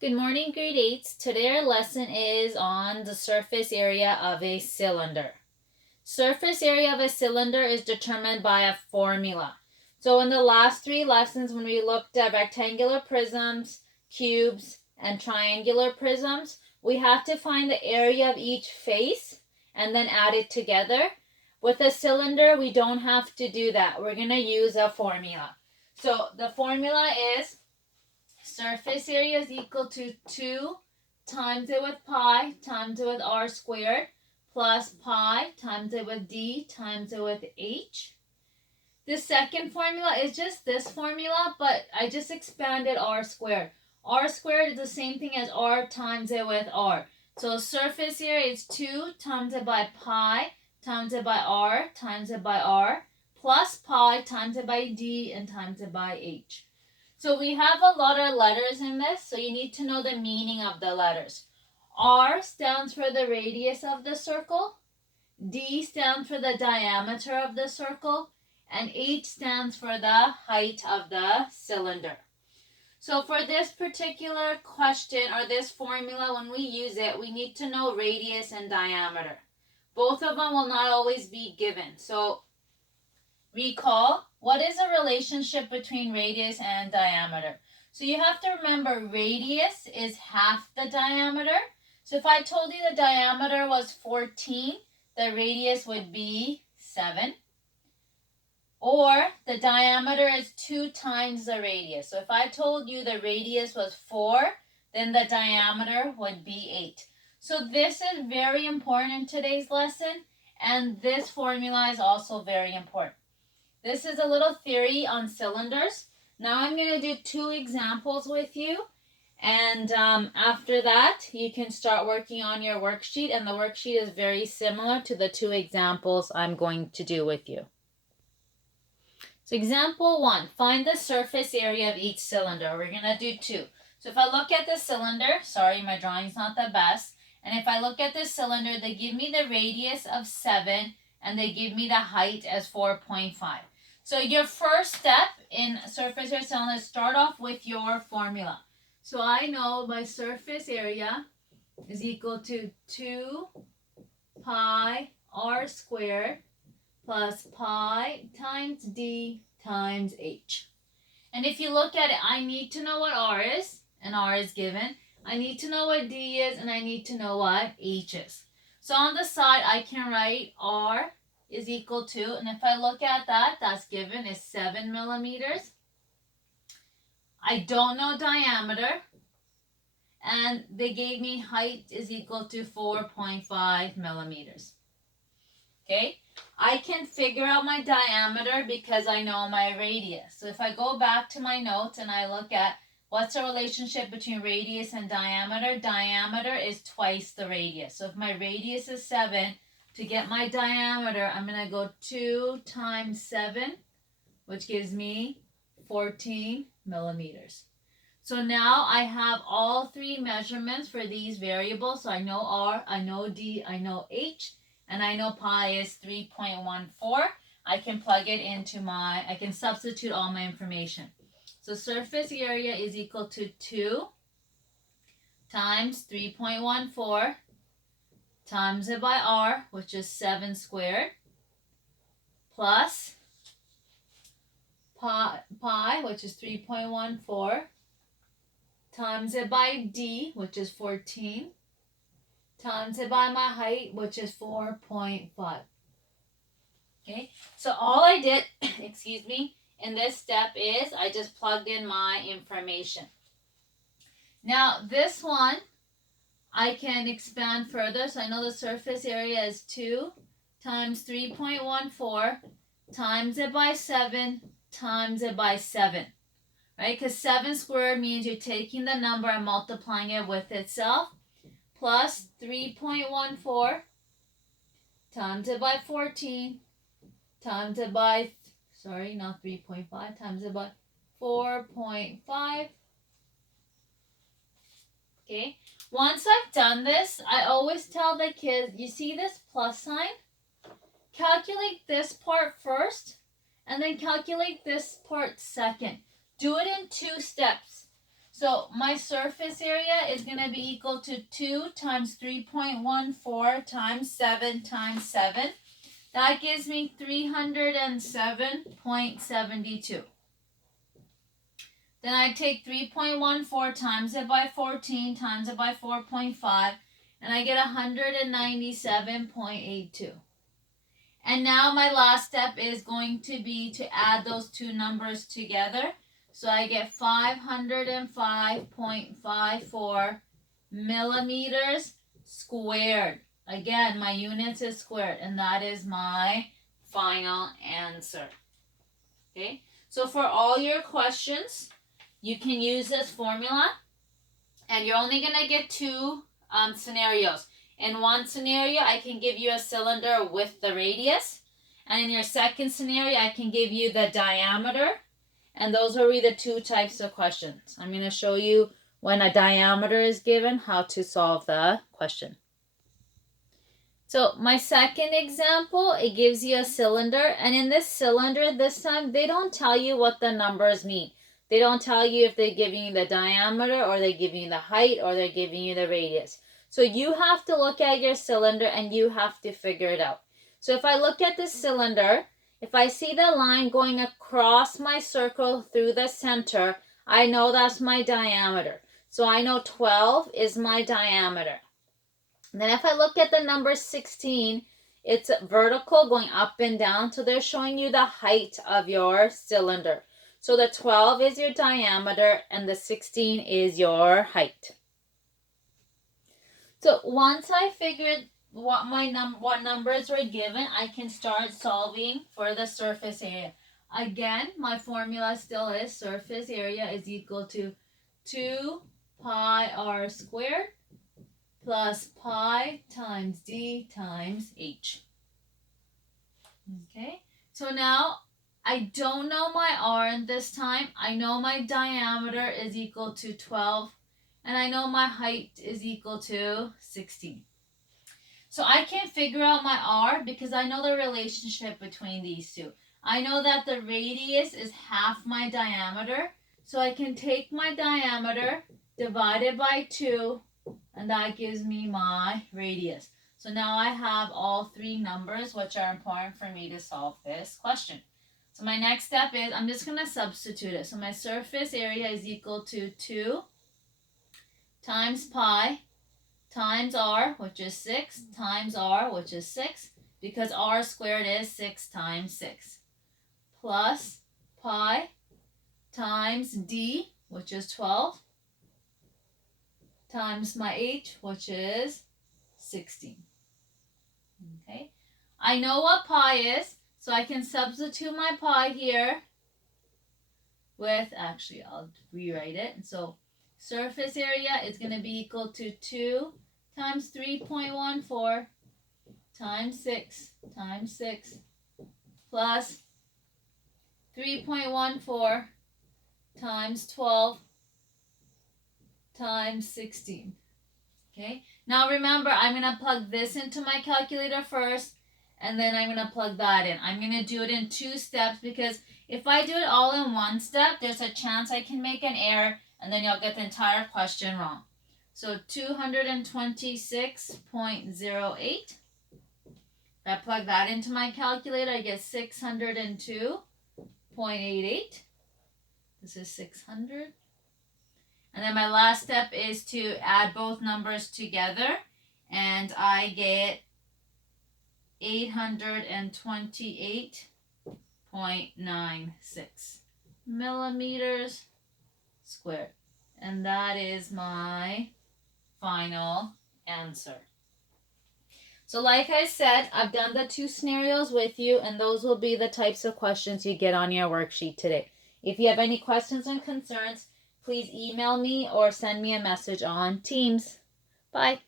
Good morning, grade 8s. Today our lesson is on the surface area of a cylinder. Surface area of a cylinder is determined by a formula. So in the last three lessons when we looked at rectangular prisms, cubes, and triangular prisms, we have to find the area of each face and then add it together. With a cylinder, we don't have to do that. We're going to use a formula. So the formula is surface area is equal to 2 times it with pi times it with r squared plus pi times it with d times it with h. The second formula is just this formula, but I just expanded r squared. R squared is the same thing as r times it with r. So surface area is 2 times it by pi times it by r times it by r plus pi times it by d and times it by h. So we have a lot of letters in this, so you need to know the meaning of the letters. R stands for the radius of the circle, D stands for the diameter of the circle, and H stands for the height of the cylinder. So for this particular question or this formula, when we use it, we need to know radius and diameter. Both of them will not always be given. So recall, what is the relationship between radius and diameter? So you have to remember radius is half the diameter. So if I told you the diameter was 14, the radius would be 7. Or the diameter is 2 times the radius. So if I told you the radius was 4, then the diameter would be 8. So this is very important in today's lesson, and this formula is also very important. This is a little theory on cylinders. Now I'm going to do 2 examples with you. And after that, you can start working on your worksheet. And the worksheet is very similar to the 2 examples I'm going to do with you. So example 1, find the surface area of each cylinder. We're going to do 2. So if I look at the cylinder, sorry, my drawing's not the best. And if I look at the cylinder, they give me the radius of 7 and they give me the height as 4.5. So your first step in surface area cylinder, start off with your formula. So I know my surface area is equal to 2 pi r squared plus pi times d times h. And if you look at it, I need to know what r is, and r is given. I need to know what d is, and I need to know what h is. So on the side, I can write r is equal to, and if I look at that, that's given is 7 millimeters. I don't know diameter, and they gave me height is equal to 4.5 millimeters. Okay, I can figure out my diameter because I know my radius. So if I go back to my notes and I look at what's the relationship between radius and diameter, diameter is twice the radius. So if my radius is 7, to get my diameter, I'm going to go 2 times 7, which gives me 14 millimeters. So now I have all 3 measurements for these variables. So I know r, I know d, I know h, and I know pi is 3.14. I can plug it into I can substitute all my information. So surface area is equal to 2 times 3.14 times it by r, which is 7 squared, plus pi, which is 3.14, times it by d, which is 14, times it by my height, which is 4.5. Okay, so all I did, excuse me, in this step is I just plugged in my information. Now this one, I can expand further. So I know the surface area is 2 times 3.14 times it by 7 times it by 7. Right? Because 7 squared means you're taking the number and multiplying it with itself. Plus 3.14 times it by 14 times it by, sorry, not 3.5, times it by 4.5. Okay, once I've done this, I always tell the kids, you see this plus sign? Calculate this part first, and then calculate this part second. Do it in 2 steps. So my surface area is going to be equal to 2 times 3.14 times 7 times 7. That gives me 307.72. Then I take 3.14 times it by 14 times it by 4.5, and I get 197.82. And now my last step is going to be to add those two numbers together. So I get 505.54 millimeters squared. Again, my units is squared, and that is my final answer. Okay, so for all your questions, you can use this formula, and you're only going to get two scenarios. In one scenario, I can give you a cylinder with the radius, and in your second scenario, I can give you the diameter, and those will be the two types of questions. I'm going to show you when a diameter is given, how to solve the question. So my second example, it gives you a cylinder, and in this cylinder this time, they don't tell you what the numbers mean. They don't tell you if they're giving you the diameter, or they're giving you the height, or they're giving you the radius. So you have to look at your cylinder and you have to figure it out. So if I look at this cylinder, if I see the line going across my circle through the center, I know that's my diameter. So I know 12 is my diameter. And then if I look at the number 16, it's vertical going up and down. So they're showing you the height of your cylinder. So the 12 is your diameter and the 16 is your height. So once I figured what numbers were given, I can start solving for the surface area. Again, my formula still is surface area is equal to 2 pi r squared plus pi times d times h. Okay, so now I don't know my r this time. I know my diameter is equal to 12, and I know my height is equal to 16. So I can figure out my r because I know the relationship between these two. I know that the radius is half my diameter, so I can take my diameter divided by 2, and that gives me my radius. So now I have all three numbers which are important for me to solve this question. So my next step is I'm just going to substitute it. So my surface area is equal to 2 times pi times r, which is 6, times r, which is 6, because r squared is 6 times 6, plus pi times d, which is 12, times my h, which is 16. Okay, I know what pi is, so I can substitute my pi here with, actually I'll rewrite it. So surface area is going to be equal to 2 times 3.14 times 6 times 6 plus 3.14 times 12 times 16. Okay, now remember, I'm going to plug this into my calculator first, and then I'm going to plug that in. I'm going to do it in 2 steps, because if I do it all in one step, there's a chance I can make an error, and then you'll get the entire question wrong. So 226.08. If I plug that into my calculator, I get 602.88. This is 600. And then my last step is to add both numbers together, and I get 828.96 millimeters squared. And that is my final answer. So like I said, I've done the 2 scenarios with you, and those will be the types of questions you get on your worksheet today. If you have any questions and concerns, please email me or send me a message on Teams. Bye.